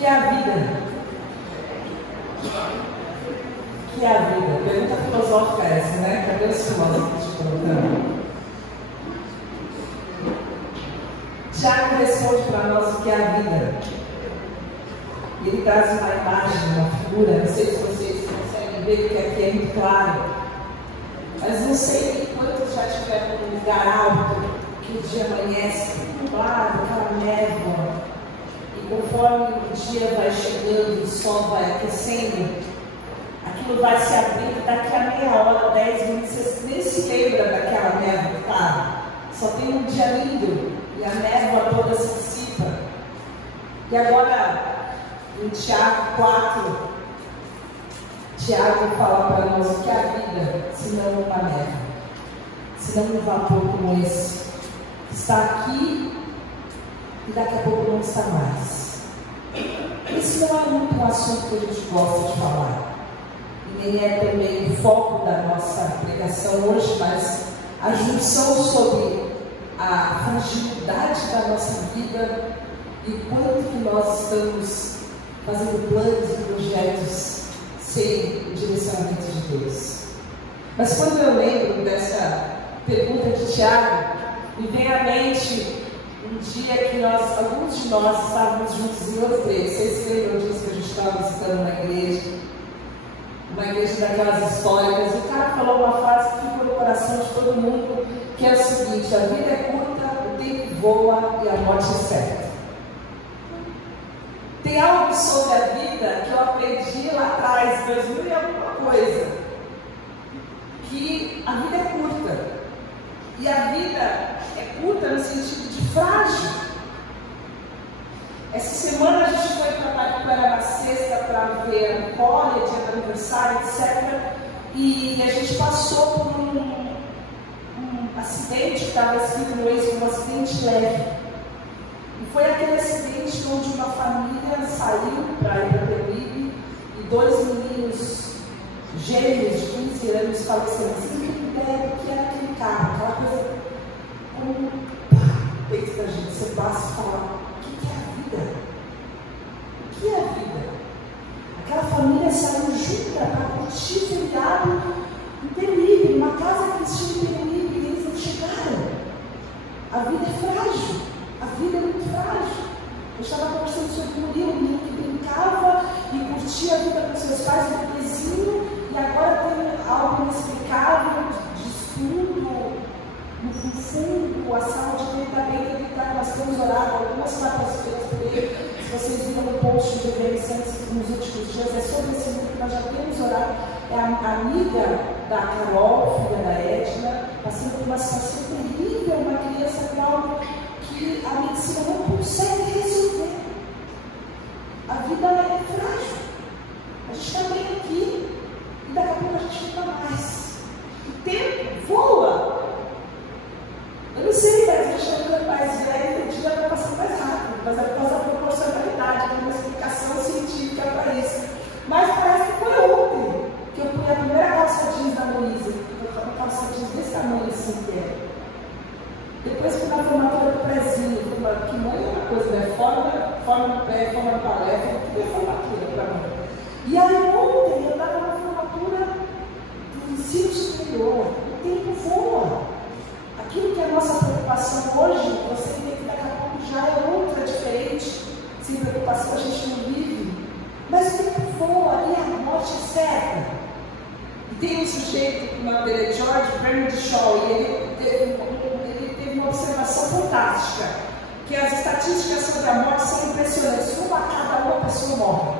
que é a vida? O que é a vida? Pergunta filosófica essa, né? Cadê os filósofos de colocando? Tiago responde para nós o que é a vida. E ele traz uma imagem, uma figura, não sei se vocês conseguem ver, porque aqui é muito claro. Mas não sei quantos já estiveram num lugar alto, que o dia amanhece, nublado, aquela névoa. E conforme o dia vai chegando, o sol vai aquecendo, aquilo vai se abrindo, daqui a meia hora, 10 minutos, você nem se lembra daquela névoa que está. Só tem um dia lindo, e a névoa toda se dissipa. E agora, em Tiago 4, Tiago fala para nós o que é a vida, se não uma névoa, se não um vapor como esse, que está aqui e daqui a pouco não está mais. Esse não é muito um assunto que a gente gosta de falar, e nem é também o foco da nossa pregação hoje, mas a junção sobre a fragilidade da nossa vida e quanto que nós estamos fazendo planos e projetos sem o direcionamento de Deus. Mas quando eu lembro dessa pergunta de Tiago, me vem à mente um dia que alguns de nós estávamos juntos em Ouro Preto. Vocês lembram disso que a gente estava visitando uma igreja daquelas históricas? O cara falou uma frase que ficou no coração de todo mundo, que é o seguinte: a vida é curta, o tempo voa e a morte é certa. Tem algo sobre a vida que eu aprendi lá atrás, 2000 e alguma coisa, que a vida é curta. E a vida é curta no sentido de frágil. Essa semana a gente foi para a sexta para ver a Nicole, dia do aniversário, etc. E a gente passou por um acidente que estava escrito no Waze como um acidente leve. E foi aquele acidente onde uma família saiu para ir para Peruíbe e 2 meninos gêmeos de 15 anos faleceram. Vocês não têm ideia do que era aquele carro, aquela coisa como dentro da gente. Você passa e fala: o que é a vida? O que é a vida? Aquela família saiu junta para curtir feriado em Peruíbe, numa casa que eles tinham em Peruíbe, e eles não chegaram. A vida é frágil. A vida é muito frágil. Eu estava conversando sobre um menino que brincava e curtia a vida com seus pais, um bebezinho, e agora tem algo inexplicável de estudo, no fundo, a saúde dele está bem debilitada. Nós temos orado algumas quartas-feiras por ele. Se vocês viram no post de adolescentes nos últimos dias, é sobre esse mundo que nós já temos orado. É a amiga da Carol, filha da Edna, passando por uma situação terrível, uma criança com algo que a medicina não consegue resolver. A vida é frágil. A gente está bem aqui e daqui a pouco a gente não está mais. O tempo voa. Eu não sei, mas a gente está ficando mais velho e o dia vai passando mais rápido, mas é por causa da proporcionalidade, tem uma explicação científica para isso. Mas parece que foi ontem que eu punha a primeira calça jeans da Luísa, uma calça jeans desse tamanho assim inteiro. Depois fui na formatura do prezinho, que mãe é uma coisa, né? Forma no pé, forma no palestra, tudo é formatura para mim. E aí ontem eu estava na formatura do ensino superior. O tempo voa. Aquilo que é a nossa preocupação hoje, você tem que daqui a pouco já é outra diferente. Sem preocupação a gente não vive. Mas o tempo voa e a morte é certa. E tem um sujeito, o nome dele é George Bernard Shaw, e ele teve uma observação fantástica, que as estatísticas sobre a morte são impressionantes. Uma a cada uma pessoa morre.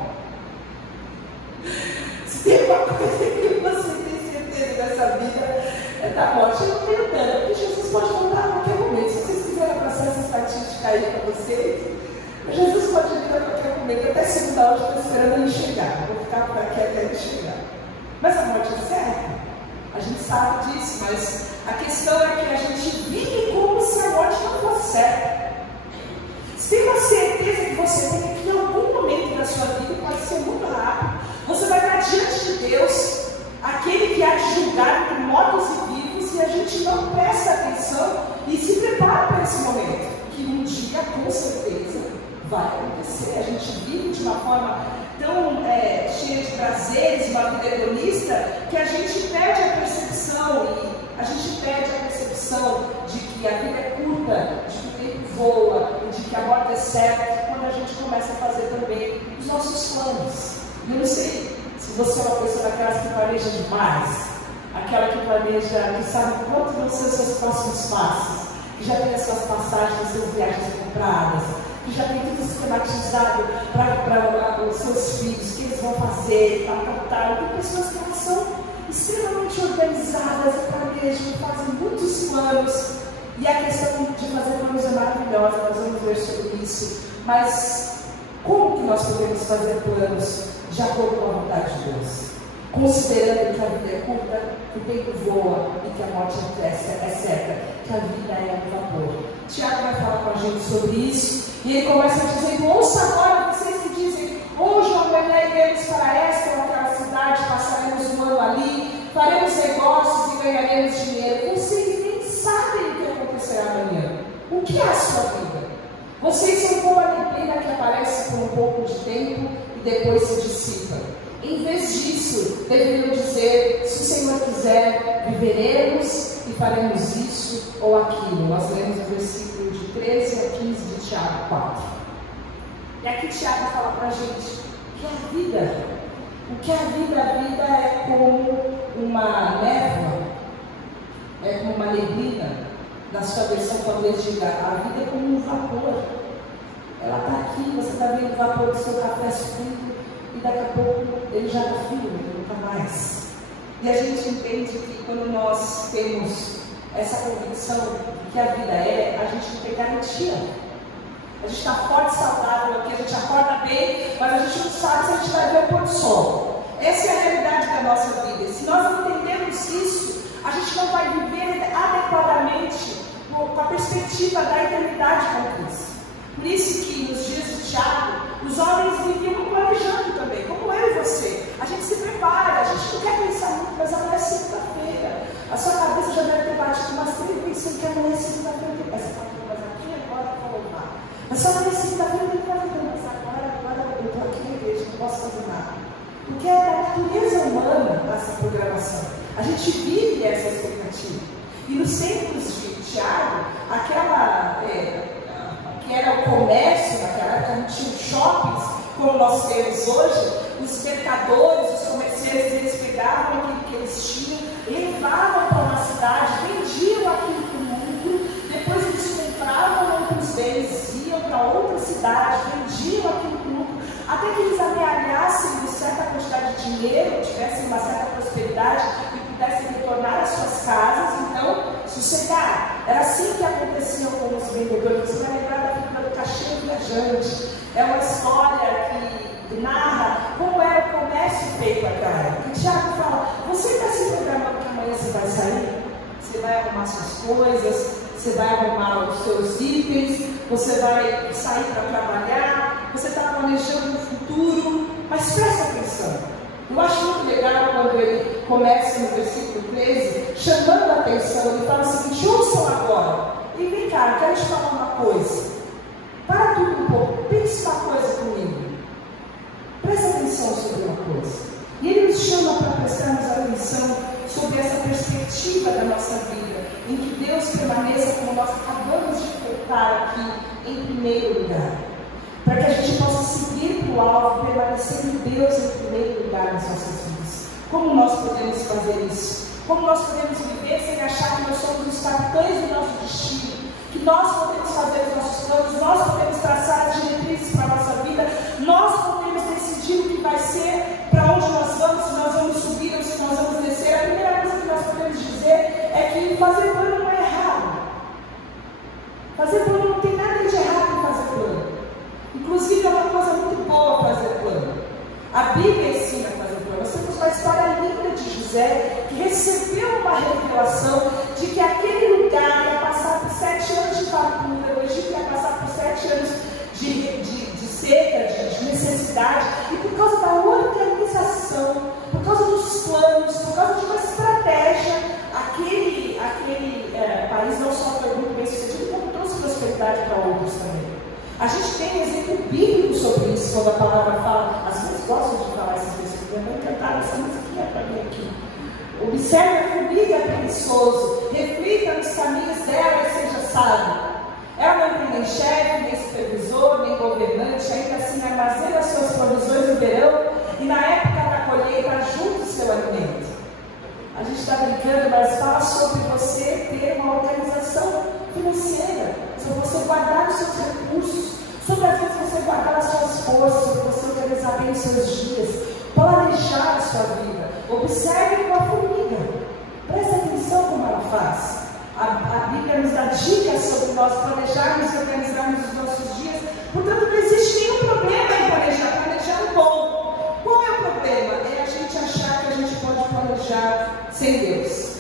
Se tem uma coisa que você tem certeza dessa vida, é da morte. Eu não tenho pena, porque Jesus pode voltar a qualquer momento. Se vocês quiserem passar essa estatística aí para vocês, Jesus pode vir a qualquer momento. Até segunda hora eu estou esperando ele chegar. Eu vou ficar por aqui até ele chegar. Mas a morte é certa. A gente sabe disso, mas a questão é que a gente vive como se a morte não fosse certa. Se tem uma certeza que você tem que em algum momento da sua vida, pode ser muito rápido, você vai estar diante de Deus, aquele que há de julgar entre mortos e vivos, e a gente não presta atenção e se prepara para esse momento, que um dia, com certeza, vai acontecer. A gente vive de uma forma tão cheia de prazeres, uma vida hedonista, que a gente perde a percepção, e a gente perde a percepção de que a vida é curta, de que o tempo voa, de que a morte é certa, quando a gente começa a fazer também os nossos planos. Eu não sei se você é uma pessoa daquelas que planeja demais, aquela que planeja, que sabe quantos vão ser os seus próximos passos, que já tem as suas passagens, as suas viagens compradas, que já tem tudo esquematizado para os seus filhos, o que eles vão fazer, tal. Tem pessoas que elas são extremamente organizadas, planejam, fazem muitos planos, e a questão de fazer planos é maravilhosa, nós vamos ver sobre isso, mas como que nós podemos fazer planos de acordo com a vontade de Deus? Considerando que a vida é curta, que o tempo voa e que a morte é certa, que a vida é um vapor. Tiago vai falar com a gente sobre isso, e ele começa dizendo: ouça agora vocês que dizem, hoje ou amanhã iremos para esta ou aquela cidade, passaremos um ano ali, faremos negócios e ganharemos dinheiro. Vocês nem sabem o que acontecerá amanhã. O que é a sua vida? Vocês são como a neblina que aparece por um pouco de tempo e depois se dissipa. Em vez disso, deveriam dizer: se o Senhor quiser, viveremos e faremos isso ou aquilo. Nós lemos o versículo de 13 a 15 de Tiago 4. E aqui Tiago fala para a gente que a vida, o que é a vida? A vida é como uma névoa, é como uma neblina. Na sua versão talvez diga: a vida é como um vapor. Ela está aqui, você está vendo o vapor do seu café escuro, e daqui a pouco ele já está frio, nunca mais. E a gente entende que quando nós temos essa convicção de que a vida a gente não tem garantia. A gente está forte, saudável aqui, a gente acorda bem, mas a gente não sabe se a gente vai ver o pôr do sol. Essa é a realidade da nossa vida. E se nós não entendemos isso, a gente não vai viver adequadamente com a perspectiva da eternidade com Cristo. Por isso que nos dias de Tiago, os homens viviam planejando também, como eu e você. A gente se prepara, a gente não quer pensar muito, mas amanhã é segunda-feira. A sua cabeça já deve ter batido umas 3 vezes que amanhã é segunda-feira. Mas você fala: mas aqui agora eu vou louvar. Mas só amanhã é segunda-feira eu tenho que fazer, mas agora eu estou aqui na igreja, não posso fazer nada. Porque é da natureza humana essa programação. A gente vive essa expectativa. E nos tempos de Tiago, que era o comércio, naquela época não tinha shoppings como nós temos hoje, os mercadores, os comerciantes, eles pegavam aquilo que eles tinham, levavam para uma cidade, vendiam aquilo para o mundo, depois eles compravam outros bens, iam para outra cidade, vendiam aquilo para o mundo, até que eles amealhassem uma certa quantidade de dinheiro, tivessem uma certa prosperidade e pudessem retornar às suas casas, então sossegar. Era assim que acontecia com os vendedores. Você vai lembrar da figura do caixeiro viajante. É uma história que narra como era o comércio feito naquela época. E Tiago fala: você está se programando que amanhã você vai sair? Você vai arrumar suas coisas, você vai arrumar os seus itens, você vai sair para trabalhar, você está planejando o futuro, mas presta atenção. Eu acho muito legal quando ele começa no versículo 13, chamando a atenção. Ele fala o seguinte: ouçam agora. E vem cá, eu quero te falar uma coisa. Para tudo um pouco, pense uma coisa comigo. Presta atenção sobre uma coisa. E ele nos chama para prestarmos atenção sobre essa perspectiva da nossa vida, em que Deus permaneça, como nós acabamos de colocar aqui, em primeiro lugar. Para que a gente possa seguir para o alvo, permanecer em Deus em primeiro lugar nas nossas vidas. Como nós podemos fazer isso? Como nós podemos viver sem achar que nós somos os capitães do nosso destino? Que nós podemos fazer os nossos planos, nós podemos traçar as diretrizes para a nossa vida, nós podemos decidir o que vai ser, para onde nós vamos, se nós vamos subir ou se nós vamos descer. A primeira coisa que nós podemos dizer é que fazer plano não é errado. Fazer plano não tem nada de errado em fazer plano. Inclusive é uma coisa muito boa fazer plano. A Bíblia ensina a fazer plano. Nós temos uma história linda de José, que recebeu uma revelação de que aquele lugar ia passar por 7 anos de fartura, o Egito ia passar por 7 anos de seca, de necessidade, e por causa da organização, por causa dos planos, por causa de uma estratégia, aquele país não só foi muito bem sucedido, como trouxe prosperidade para outros também. A gente tem exemplo bíblico sobre isso, quando a palavra fala. Às vezes gosto de falar essas coisas, eu vou cantar essa musiquinha para mim aqui. Observe a formiga preguiçoso, reflita nos caminhos dela e seja sábio. Ela não tem nem chefe, nem supervisor, nem governante, ainda assim armazena suas provisões no verão e na época da colheita junta o seu alimento. A gente está brincando, mas fala sobre você ter uma organização financeira, sobre você guardar os seus recursos, sobre às vezes você guardar as suas forças, sobre você organizar bem os seus dias, planejar a sua vida. Observe com a formiga, preste atenção como ela faz. A Bíblia nos dá dicas sobre nós planejarmos e organizarmos os nossos dias. Portanto, não existe nenhum problema em planejar um bom. Qual é o problema? É a gente achar que a gente pode planejar sem Deus.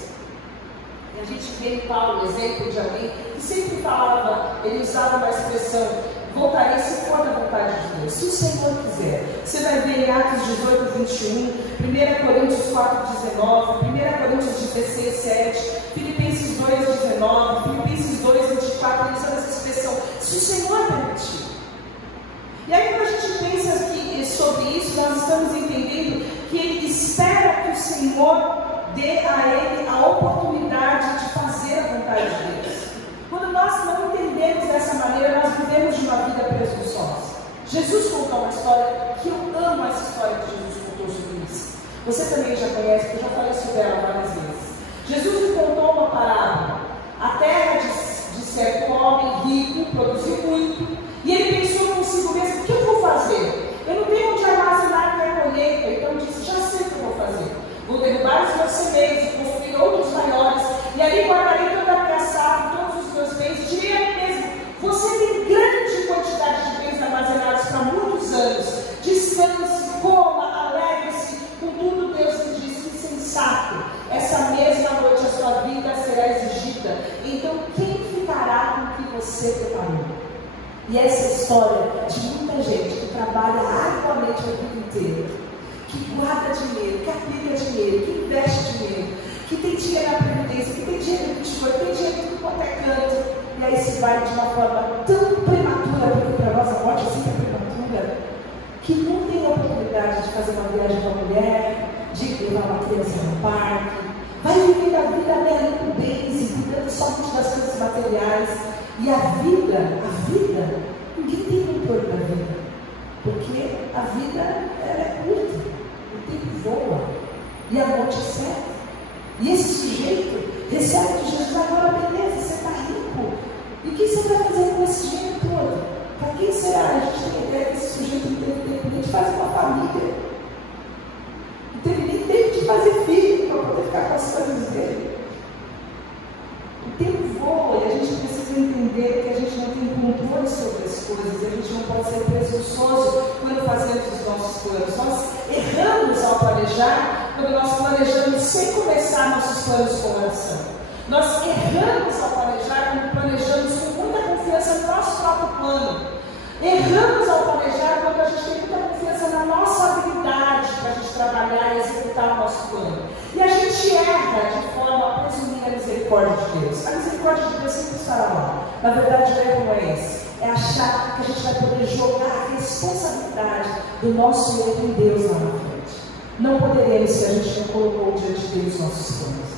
E a gente vê em Paulo o exemplo de alguém que sempre falava, ele usava uma expressão: voltarei se for da vontade de Deus, se o Senhor quiser. Você vai ver em Atos 18, 21, 1 Coríntios 4, 19, 1 Coríntios 16, 7, Filipenses 2, 19, Filipenses 2, 24, ele usa essa expressão: se o Senhor permitir. E aí, quando a gente pensa aqui sobre isso, nós estamos entendendo que ele espera que o Senhor dê a ele a oportunidade de fazer a vontade de Deus. Quando nós não entendemos dessa maneira, nós vivemos de uma vida presunçosa. Jesus contou uma história que eu amo, essa história que Jesus contou sobre isso. Você também já conhece, porque eu já falei sobre ela várias vezes. Jesus me contou uma parábola. A terra de certo homem rico produziu muito, e ele pensou consigo mesmo: o que eu vou fazer? Eu não tenho onde armazenar minha colheita. Então ele disse: já sei o que eu vou fazer. Vou derrubar os meus celeiros e construir outros maiores, e ali guardarei toda a minha safra, todos os meus bens. E direi a mim mesmo: você tem grande quantidade de bens armazenados para muitos anos. Descanse, coma, alegre-se com tudo. Deus lhe disse: insensato, essa mesma noite a sua vida será exigida. Então quem ficará com o que você preparou? E essa história de muita gente que trabalha arduamente a vida inteira, que guarda dinheiro, que aplica dinheiro, que investe dinheiro, que tem dinheiro na previdência, que tem dinheiro no bitcoin, que tem dinheiro em tudo quanto é canto, e aí se vai de uma forma tão prematura, porque para nós a morte sempre é prematura, que não tem a oportunidade de fazer uma viagem com a mulher, de levar uma criança no parque, vai viver a vida dela com bens e cuidando somente das coisas materiais. E a vida, ninguém tem controle da vida, porque a vida ela é curta, o tempo voa, e a morte é certa. E esse sujeito recebe de Jesus: agora beleza, você está rico, e o que você vai fazer com esse dinheiro todo? Para quem será? A gente tem ideia que esse sujeito não teve tempo nem de fazer uma família, não teve nem tempo de fazer filho para poder ficar com as coisas dele. O tempo voa, e a gente precisa entender que a gente não tem controle sobre as coisas, e a gente não pode ser presunçoso quando fazemos os nossos planos. Nós erramos ao planejar quando nós planejamos sem começar nossos planos com oração. Nós erramos ao planejar quando planejamos com muita confiança no nosso próprio plano. Erramos ao planejar quando a gente tem muita confiança na nossa habilidade para a gente trabalhar e executar o nosso plano. E a gente erra de forma a presumir a misericórdia de Deus. A misericórdia de Deus sempre estará lá. Na verdade, o erro não é esse. É achar que a gente vai poder jogar a responsabilidade do nosso erro em Deus lá na frente. Não poderemos se a gente não colocou diante de Deus nossos planos.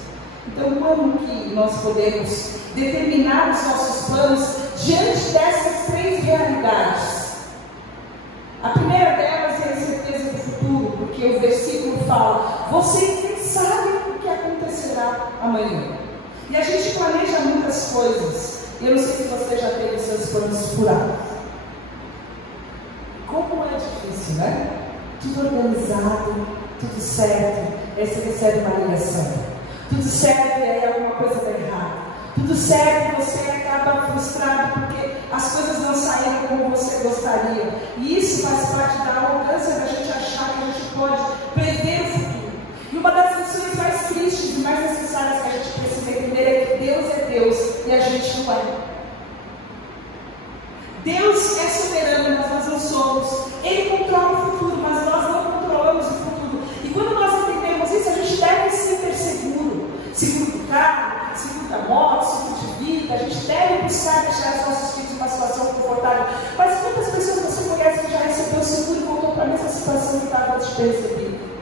Então, como que nós podemos determinar os nossos planos diante dessas três realidades? A primeira delas é a certeza do futuro, porque o versículo fala: vocês nem sabem o que acontecerá amanhã. E a gente planeja muitas coisas. Eu não sei se você já teve seus planos furados. Como é difícil, né? Tudo organizado, tudo certo, aí você recebe uma ligação. Tudo certo e aí alguma coisa está errada. Tudo certo e você acaba frustrado porque as coisas não saíram como você gostaria. E isso faz parte da arrogância da gente achar que a gente pode perder o futuro. E uma das lições mais tristes e mais necessárias que a gente precisa entender é que Deus é Deus e a gente não é. Deus é soberano, mas nós não somos. Ele controla o futuro, mas nós não controlamos o futuro. E quando nós entendemos isso, a gente deve sim ter seguro. Seguro do carro, seguro da moto, seguro de vida. A gente deve buscar deixar os nossos filhos numa situação confortável. confortável. Mas quantas pessoas você conhece que já recebeu o seguro e voltou para a mesma situação que estava antes de ter recebido?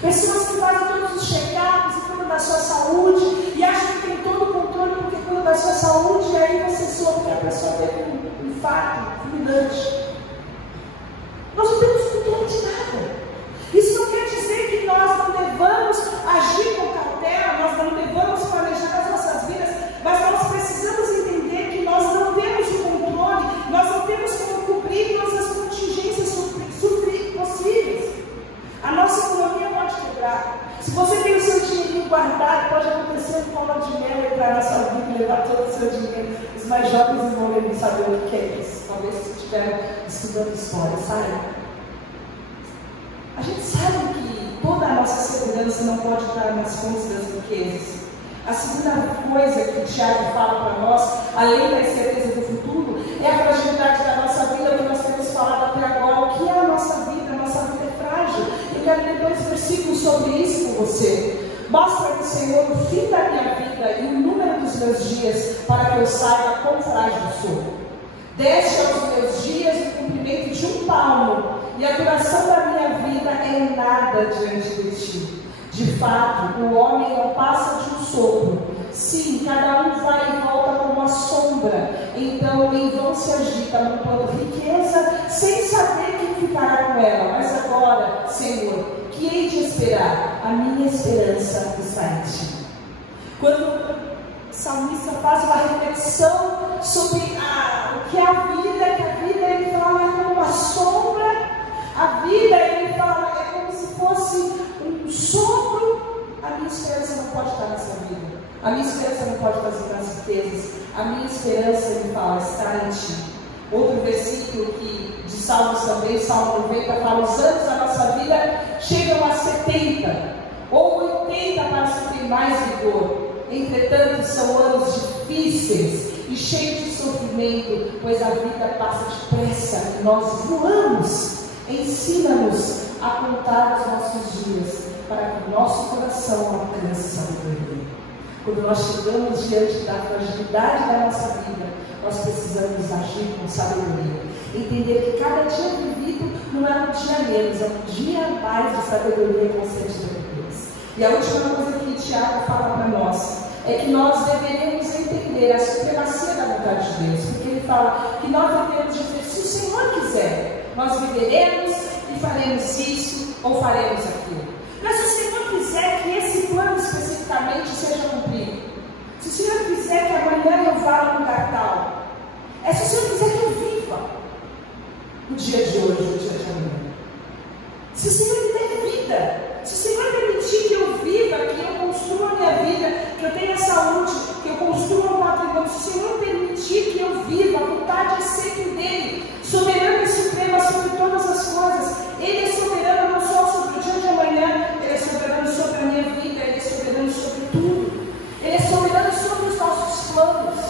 Pessoas que fazem todos os check-ups e cuidam da sua saúde e acham que tem todo o controle porque cuidam da sua saúde, e aí você soube que a pessoa teve um infarto fulminante. Nós não temos controle de nada. Isso não quer dizer que nós não devamos agir com cautela, nós não devamos planejar as nossas vidas, mas nós precisamos entender que nós não temos o controle, nós não temos como cobrir todas as contingências possíveis. A nossa economia pode quebrar. Se você tem o seu dinheirinho guardado, pode acontecer um colo de mel entrar na sua vida e levar todo o seu dinheiro. Os mais jovens não vão saber o que é isso. Talvez se estiverem estudando história, sabe? A gente sabe que toda a nossa segurança não pode estar nas fontes das riquezas. A segunda coisa que o Tiago fala para nós, além da incerteza do futuro, é a fragilidade da nossa vida, que nós temos falado até agora. O que é a nossa vida? A nossa vida é frágil. Eu quero ler 2 versículos sobre isso com você. Mostra-me, Senhor, o fim da minha vida e o número dos meus dias, para que eu saiba quão frágil sou. Deste aos meus dias o comprimento de um palmo, e a duração da minha vida é nada diante de ti. De fato, o homem não passa de um sopro. Sim, cada um vai e volta como uma sombra. Então, em vão se agita, amontoando riqueza, sem saber quem ficará com ela. Mas agora, Senhor, que hei de esperar? A minha esperança está em ti. Quando o salmista faz uma reflexão sobre o que é a vida, ele fala é como uma sombra. A vida, ele fala, é como se fosse um sopro. A minha esperança não pode estar nessa vida. A minha esperança não pode estar nas riquezas. A minha esperança, ele fala, está em ti. Outro versículo de Salmos também, Salmo 90, fala: os anos da nossa vida chegam a 70 ou 80 para se ter mais vigor. Entretanto, são anos difíceis e cheios de sofrimento, pois a vida passa depressa e nós voamos. Ensina-nos a contar os nossos dias, para que o nosso coração alcance sabedoria. Quando nós chegamos diante da fragilidade da nossa vida, nós precisamos agir com sabedoria. Entender que cada dia vivido não é um dia menos, é um dia a mais de sabedoria constante de Deus. E a última coisa que Tiago fala para nós é que nós deveríamos entender a supremacia da vontade de Deus, porque ele fala que nós devemos dizer: se o Senhor quiser, nós viveremos e faremos isso ou faremos aquilo. Mas se o Senhor quiser que esse plano especificamente seja cumprido, se o Senhor quiser que amanhã eu vá no lugar tal, se o Senhor quiser que eu viva o dia de hoje, o dia de amanhã, se o Senhor me der vida, se o Senhor permitir que eu viva, que eu construa a minha vida, que eu tenha saúde, que eu construa um patrimônio, se o Senhor permitir que eu viva, a vontade é sempre dele, soberano e supremo sobre todas as coisas. Ele é soberano não só sobre o dia de amanhã, ele é soberano sobre a minha vida, ele é soberano sobre tudo. Ele é soberano sobre os nossos planos.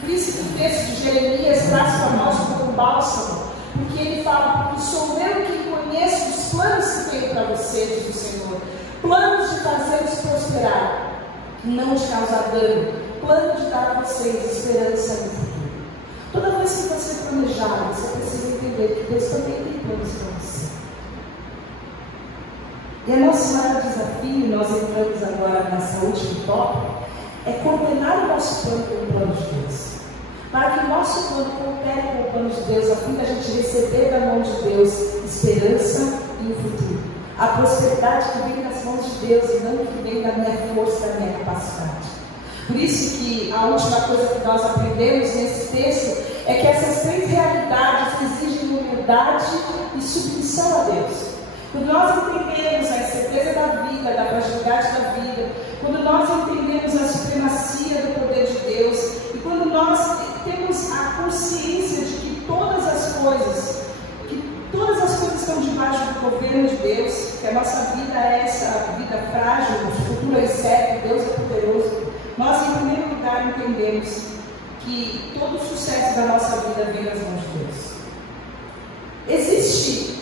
Por isso que o texto de Jeremias traz para nós como um bálsamo, porque ele fala: porque sou eu quem conheço os planos que tenho para você, diz o Senhor. Planos de fazê-los prosperar, não de causar dano. Plano de dar a vocês esperança no futuro. Toda vez que você planejar, você precisa entender que Deus também tem planos para você. E o nosso maior desafio, nós entramos agora nessa última tópica, é coordenar o nosso plano com o plano de Deus. Para que o nosso plano coopere com o plano de Deus, a fim da gente receber da mão de Deus esperança e o futuro. A prosperidade que vem das mãos de Deus e não que vem da minha força, da minha capacidade. Por isso que a última coisa que nós aprendemos nesse texto é que essas 3 realidades exigem humildade e submissão a Deus. Quando nós entendemos a incerteza da vida, da fragilidade da vida, quando nós entendemos a supremacia do poder de Deus, e quando nós temos a consciência de que todas as coisas estão debaixo do governo de Deus, que a nossa vida é essa vida frágil, o futuro é incerto, Deus é poderoso, nós em primeiro lugar entendemos que todo o sucesso da nossa vida vem das mãos de Deus. Existe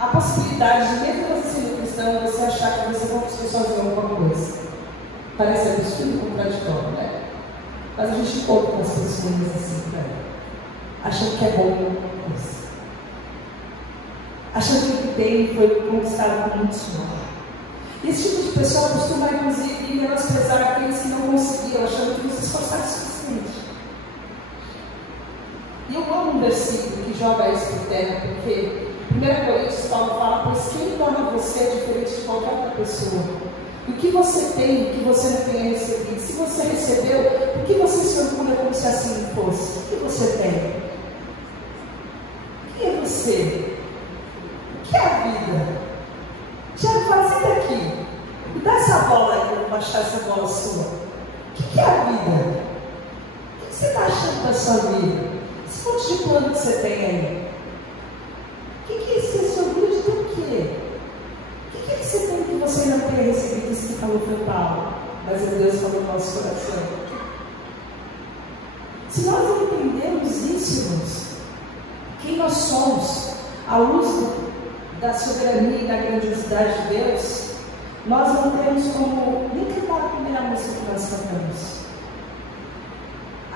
a possibilidade de, mesmo você sendo cristão, você achar que você vai conseguir sozinho alguma coisa. Parece absurdo e contraditório, né? Mas a gente conta com as pessoas assim, achando que é bom, achando que o que tem foi conquistado com muito suor. Esse tipo de pessoa costuma, inclusive, menosprezar aqueles que não conseguiram, achando que não se esforçaram o suficiente. E eu amo um versículo que joga isso por terra, porque 1 Coríntios, Paulo fala: pois quem torna você diferente de qualquer outra pessoa? O que você tem que você não tenha recebido? Se você recebeu, por que você se orgulha como se assim fosse? O que você tem? Quem é você? O que é a vida? Tiago fala: senta aqui, me dá essa bola aí, que eu vou baixar essa bola sua. O que é a vida? O que você está achando da sua vida? Esse monte de plano que você tem aí. O que é esse seu orgulho de ter o quê? O que você tem que você não tenha recebido? Isso que falou foi Paulo, mas Deus falou no nosso coração. Se nós não entendermos isso, irmãos, quem nós somos, à luz da soberania e da grandiosidade de Deus, nós não temos como nem cantar a primeira música que nós cantamos.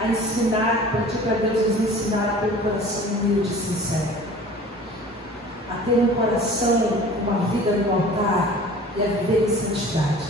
A ensinar, pedir para Deus nos ensinar a ter um coração humilde e sincero, a ter um coração, uma vida no altar e a viver em santidade.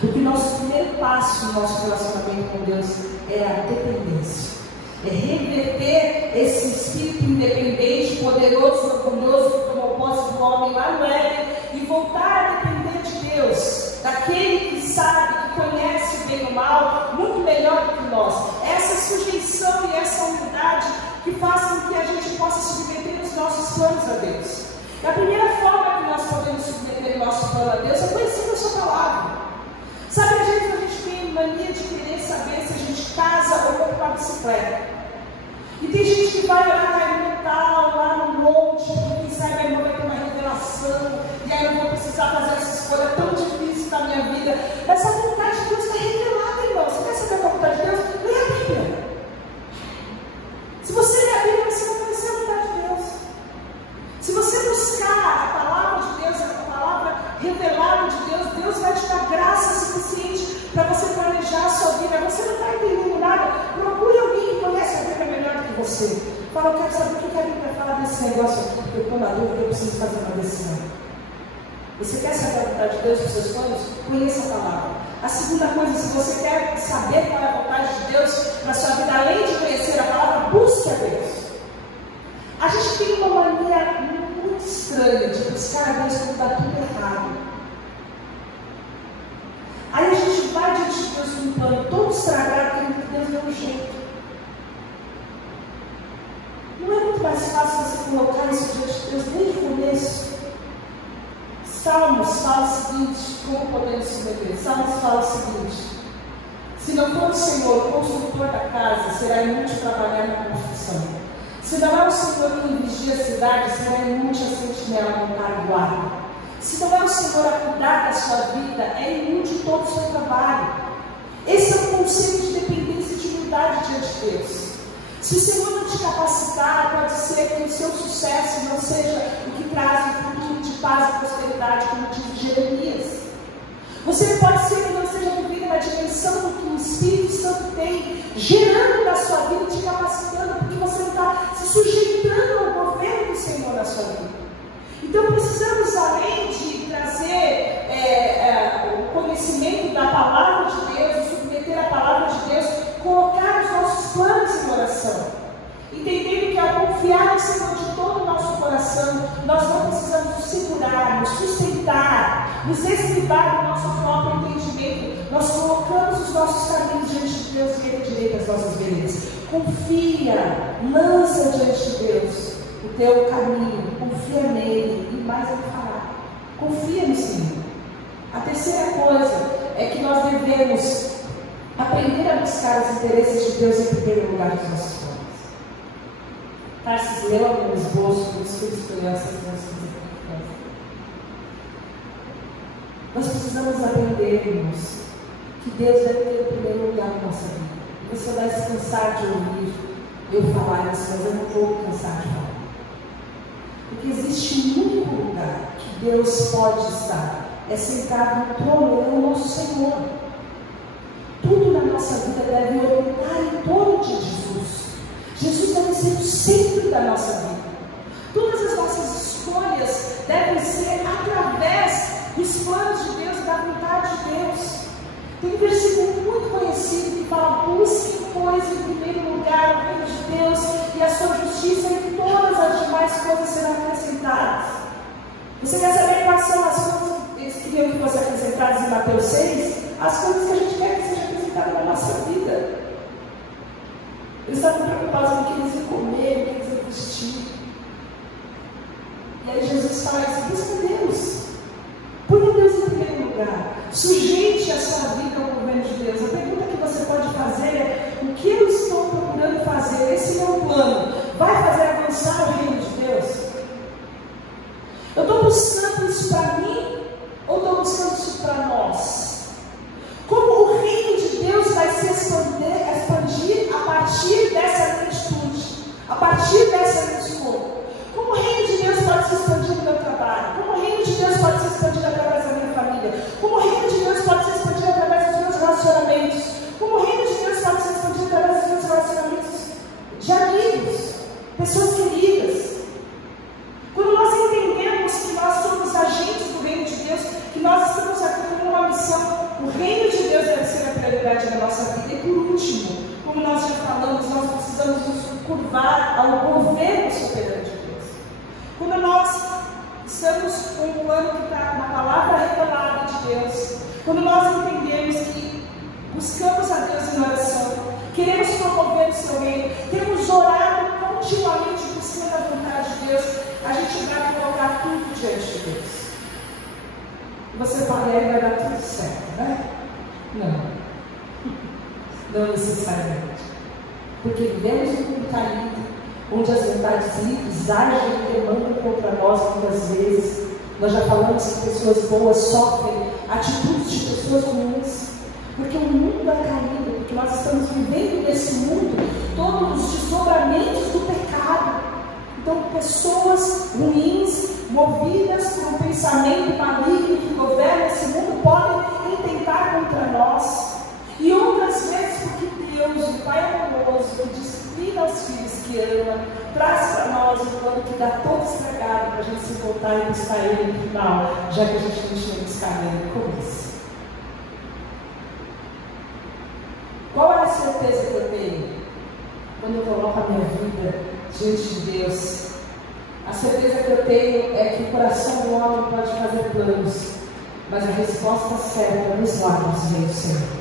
Porque o nosso primeiro passo no nosso relacionamento com Deus é a dependência. É reverter esse espírito independente, poderoso, orgulhoso, que tomou posse do homem lá no Éden, e voltar a depender de Deus, daquele que sabe, que conhece o bem e o mal, muito melhor do que nós. Essa sujeição e essa humildade que faz com que a gente possa submeter os nossos planos a Deus. E a primeira forma que nós podemos submeter o nosso plano a Deus é conhecendo a sua palavra. Sabe, às vezes a gente tem mania de querer saber se a gente casa ou compra uma bicicleta. E tem gente que vai orar no metal, lá no monte, quem sabe a irmã vai ter uma revelação, e aí eu vou precisar fazer essa escolha tão difícil na minha vida. Mas a vontade de Deus está revelada, irmão. Você quer saber a vontade de Deus? Leia a Bíblia. Se você ler a Bíblia, você vai conhecer a vontade de Deus. Se você buscar a palavra de Deus, a palavra revelada de Deus, Deus vai te dar graça suficiente para você planejar a sua vida. Você não está entendendo nada, procure alguém que conhece a Bíblia melhor do que você. Fala: eu quero saber o que a Bíblia fala desse negócio aqui, porque eu estou na dúvida, eu preciso fazer uma decisão. Você quer saber a vontade de Deus para os seus planos? Conheça a palavra. A segunda coisa, se você quer saber qual é a vontade de Deus para a sua vida, além de conhecer a palavra, busque a Deus. A gente tem uma mania muito estranha de buscar a Deus quando está tudo errado. Aí a gente vai diante de Deus com um plano todo estragado, querendo que Deus dê um jeito. Não é muito mais fácil você colocar isso diante de Deus desde o começo? Salmos fala o seguinte: como podemos submeter? Salmos fala o seguinte: se não for o Senhor o construtor da casa, será inútil trabalhar na construção. Se não é o Senhor quem vigia a cidade, será inútil a sentinela montar a guarda. Se não é o Senhor a cuidar da sua vida, é inútil todo o seu trabalho. Esse é o conceito de dependência e de humildade diante de Deus. Se o Senhor não te capacitar, pode ser que o seu sucesso não seja o que traz um futuro de paz e prosperidade, como diz Jeremias. Você pode ser que não esteja vivendo na dimensão do que o Espírito Santo tem, gerando na sua vida, te capacitando, porque você não está se sujeitando ao governo do Senhor na sua vida. Então precisamos, além de trazer o conhecimento da palavra de Deus, e submeter a palavra de Deus, colocar os nossos planos em oração, entendendo que ao confiar no Senhor de todo o nosso coração, nós não precisamos nos segurar, nos sustentar, nos estribar no nosso próprio entendimento. Nós colocamos os nossos caminhos diante de Deus e Ele direita as nossas veredas. Confia, lança diante de Deus o teu caminho, confia nele, e mais Ele falar. Confia no Senhor. A terceira coisa é que nós devemos aprender a buscar os interesses de Deus em primeiro lugar dos nossos planos. Tarsis leu algum esboço dos filhos de crianças que nós fizemos. Nós precisamos aprender, irmãos, que Deus deve ter o primeiro lugar na nossa vida. E você vai se cansar de ouvir eu falar isso, mas eu não vou cansar de falar. Porque existe um único lugar que Deus pode estar, é sentado no trono, Ele é o nosso Senhor. Tudo na nossa vida deve orientar em torno de Jesus. Jesus deve ser o centro da nossa vida. Todas as nossas escolhas devem ser através dos planos de Deus e da vontade de Deus. Tem um versículo muito conhecido que fala: busque, pois, em primeiro lugar o reino de Deus e a sua justiça, e todas as demais coisas serão acrescentadas. Você quer saber quais são as coisas que eles queriam que fossem acrescentadas em Mateus 6? As coisas que a gente quer que sejam acrescentadas na nossa vida. Eles estavam preocupados com o que eles iam comer, o que eles iam vestir. E aí Jesus faz: busca Deus. Põe Deus em primeiro lugar. Sujeite a sua vida ao governo de Deus. A pergunta que você pode fazer é: o que eu estou procurando fazer? Esse meu plano vai fazer avançar o reino de Deus? Eu estou buscando isso para mim ou estou buscando isso para nós? Como o reino de Deus vai se expandir a partir dessa minha atitude, a partir dessa minha escolha? Como o reino de Deus pode se expandir no meu trabalho? Como o reino de Deus pode se expandir através da minha família? Como o reino de Deus pode se expandir através dos meus relacionamentos? Como o reino de Deus pode se expandir através dos meus relacionamentos de amigos, pessoas queridas? Quando nós entendemos que nós somos agentes do reino de Deus, que nós estamos aqui com uma missão, o reino de Deus deve ser a prioridade da nossa vida. E por último, como nós já falamos, nós precisamos nos curvar ao governo soberano de Deus. Quando nós estamos com um plano que está na palavra revelada de Deus, quando nós entendemos que buscamos a Deus em oração, queremos promover o seu reino, temos orado continuamente buscando a vontade de Deus, a gente vai colocar tudo diante de Deus. E você fala: aí vai dar tudo certo, né? Não necessariamente. Porque vivemos um mundo caído, onde as vontades livres agem e demandam contra nós muitas vezes. Nós já falamos que pessoas boas sofrem atitudes de pessoas ruins, porque o mundo é caído, porque nós estamos vivendo nesse mundo todos os desdobramentos do pecado. Então, pessoas ruins, movidas por um pensamento maligno que governa esse mundo, podem intentar contra nós. E outras vezes, porque Deus, o Pai amoroso, que disciplina os filhos que ama, traz para nós um plano que dá todo estragado para a gente se voltar e buscar Ele no final, já que a gente não tinha buscado Ele no começo. Qual é a certeza que eu tenho quando eu coloco a minha vida diante de Deus? A certeza que eu tenho é que o coração do homem pode fazer planos, mas a resposta certa nos lábios vem do Senhor.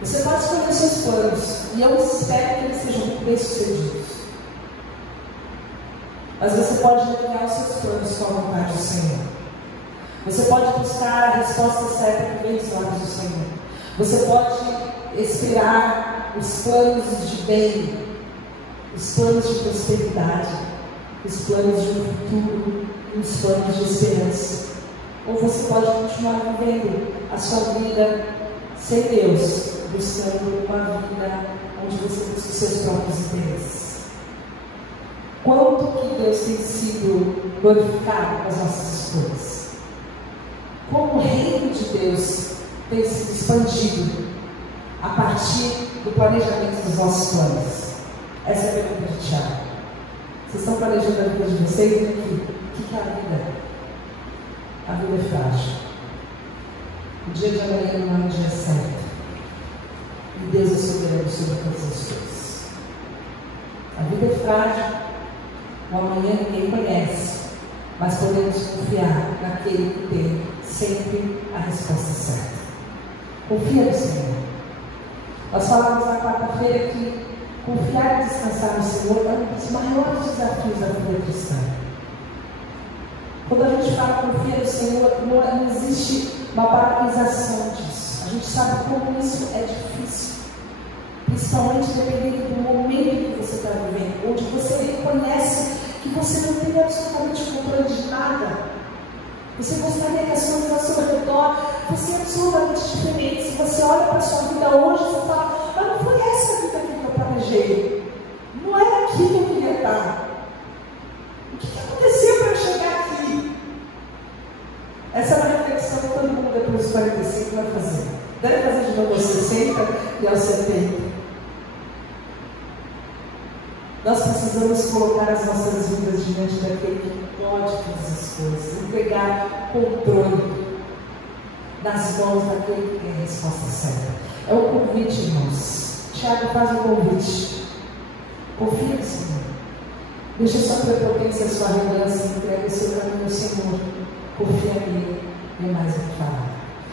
Você pode escolher seus planos, e eu espero que eles sejam muito bem-sucedidos. Mas você pode alinhar os seus planos com a vontade do Senhor. Você pode buscar a resposta certa que vem dos lábios do Senhor. Você pode esperar os planos de bem, os planos de prosperidade, os planos de um futuro e os planos de esperança. Ou você pode continuar vivendo a sua vida sem Deus, buscando uma vida onde você busca os seus próprios interesses. Quanto que Deus tem sido glorificado com as nossas escolhas? Como o reino de Deus tem sido expandido a partir do planejamento dos nossos planos? Essa é a pergunta de Tiago. Vocês estão planejando a vida de vocês? E aqui, o que é a vida? A vida é frágil. O dia de amanhã não é um dia certo. E Deus é soberano sobre todas as coisas. A vida é frágil. O amanhã ninguém conhece. Mas podemos confiar naquele que tem sempre a resposta certa. Confia no Senhor. Nós falamos na quarta-feira que confiar e descansar no Senhor é um dos maiores desafios da vida cristã. Quando a gente fala confia no Senhor, não existe uma paralisação disso. A gente sabe como isso é difícil. Principalmente dependendo do momento que você está vivendo, onde você reconhece que você não tem absolutamente controle de nada. Você gostaria que as coisas ao seu redor fossem absolutamente diferentes. Se você olha para a sua vida hoje, você fala: mas não foi essa a vida que eu planejei. Não era aqui que eu queria estar. O que aconteceu para eu chegar aqui? Essa é uma reflexão que todo mundo depois dos 45 vai fazer. Deve fazer de novo aos Nós precisamos colocar as nossas vidas diante daquele que pode todas as coisas, entregar controle nas mãos daquele que tem a resposta certa. É o convite, irmãos. Tiago faz um convite. Confia no Senhor. Deixa sua prepotência, sua arrogância, entrega o seu caminho ao Senhor. Confia nele, e mais o que falar.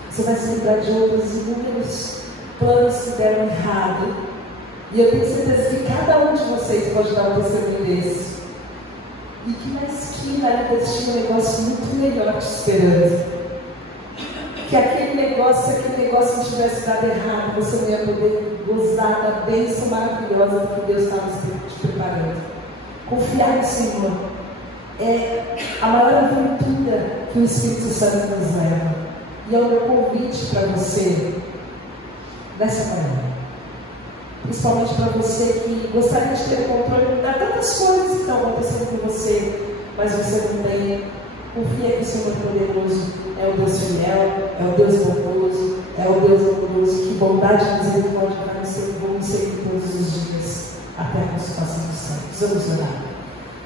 Você vai se lembrar de outros inúmeros planos que deram errado. E eu tenho certeza que cada um de vocês pode dar um testemunho desse. E que na esquina ainda tinha um negócio muito melhor te esperando. Que aquele negócio, se aquele negócio não tivesse dado errado, você não ia poder gozar da bênção maravilhosa que Deus estava te preparando. Confiar no Senhor é a maior aventura que o Espírito Santo nos leva. E é o meu convite para você nessa manhã. Principalmente para você que gostaria de ter o controle de tantas coisas que estão acontecendo com você, mas você não tem. Confia que o Senhor é poderoso, é o Deus fiel, é o Deus bondoso, é o Deus amoroso, que bondade e misericórdia vão nos seguir todos os dias, até a consumação dos tempos. Vamos orar.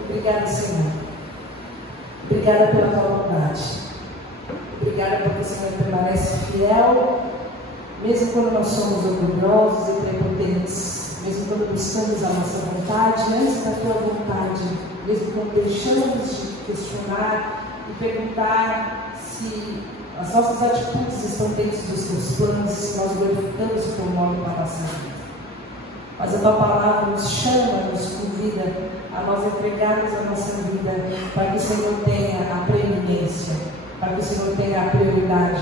Obrigada, Senhor. Obrigada pela tua bondade. Obrigada porque o Senhor permanece fiel, mesmo quando nós somos orgulhosos e prepotentes, mesmo quando buscamos a nossa vontade, antes da tua vontade, mesmo quando deixamos de questionar e perguntar se as nossas atitudes estão dentro dos teus planos, se nós glorificamos o teu nome para a nossa vida. Mas a tua palavra nos chama, nos convida a nós entregarmos a nossa vida para que o Senhor tenha a preeminência, para que o Senhor tenha a prioridade,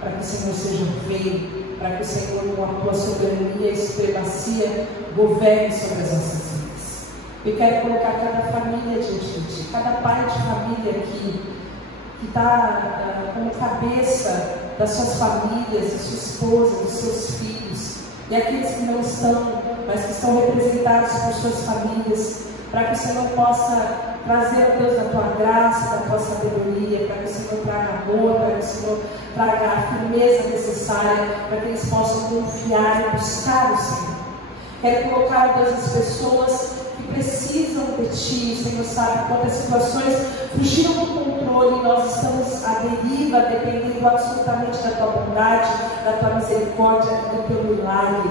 para que o Senhor seja o rei, para que o Senhor, com a tua soberania e supremacia, governe sobre as nossas vidas. Eu quero colocar cada família diante de ti, cada pai de família aqui, que está como cabeça das suas famílias, da sua esposa, dos seus filhos, e aqueles que não estão, mas que estão representados por suas famílias, para que o Senhor possa trazer a Deus a tua graça, a tua sabedoria, para que o Senhor traga amor, para que o Senhor traga a firmeza necessária, para que eles possam confiar e buscar o Senhor. Quero colocar, Deus, as pessoas que precisam de ti. O Senhor sabe quantas situações fugiram do controle e nós estamos à deriva, dependendo absolutamente da tua bondade, da tua misericórdia e do teu milagre.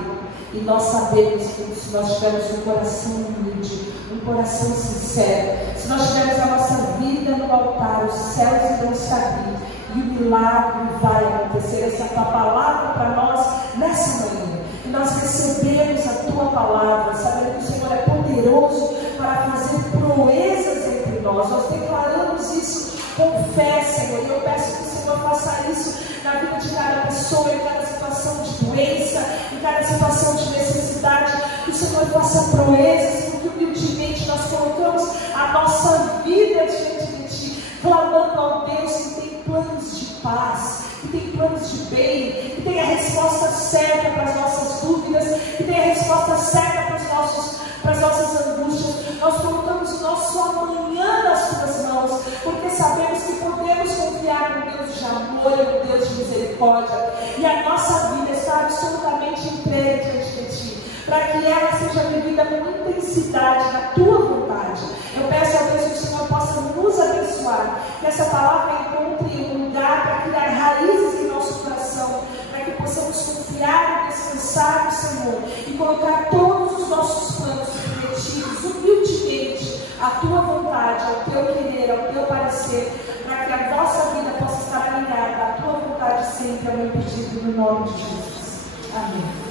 E nós sabemos que se nós tivermos um coração humilde, um coração sincero, se nós tivermos a nossa vida no altar, os céus irão se abrir e o milagre vai acontecer. Essa é a tua palavra para nós nessa manhã. E nós recebemos a tua palavra, sabendo que o Senhor é poderoso para fazer proezas entre nós. Nós declaramos isso com fé, Senhor, e eu peço que o Senhor faça isso na vida de cada pessoa, em cada situação de doença, em cada situação de necessidade. Que o Senhor faça proezas, porque humildemente nós colocamos a nossa vida diante de ti, clamando ao Deus que tem planos de paz, que tem planos de bem, que tem a resposta certa para as nossas dúvidas, que tem a resposta certa para as nossas angústias. Nós colocamos o nosso amanhã nas tuas mãos, porque sabemos que podemos confiar no Deus de amor e no Deus de misericórdia, e a nossa vida está absolutamente entregue diante de ti, para que ela seja vivida com intensidade na tua vontade. Eu peço a Deus que o Senhor possa nos abençoar, que essa palavra encontre um lugar para criar raízes em nosso coração, para que possamos confiar e descansar no Senhor e colocar todos os nossos planos submetidos humildemente à tua vontade, ao teu querer, ao teu parecer, para que a nossa vida possa estar alinhada à tua vontade sempre, ao meu pedido, no nome de Jesus. Amém.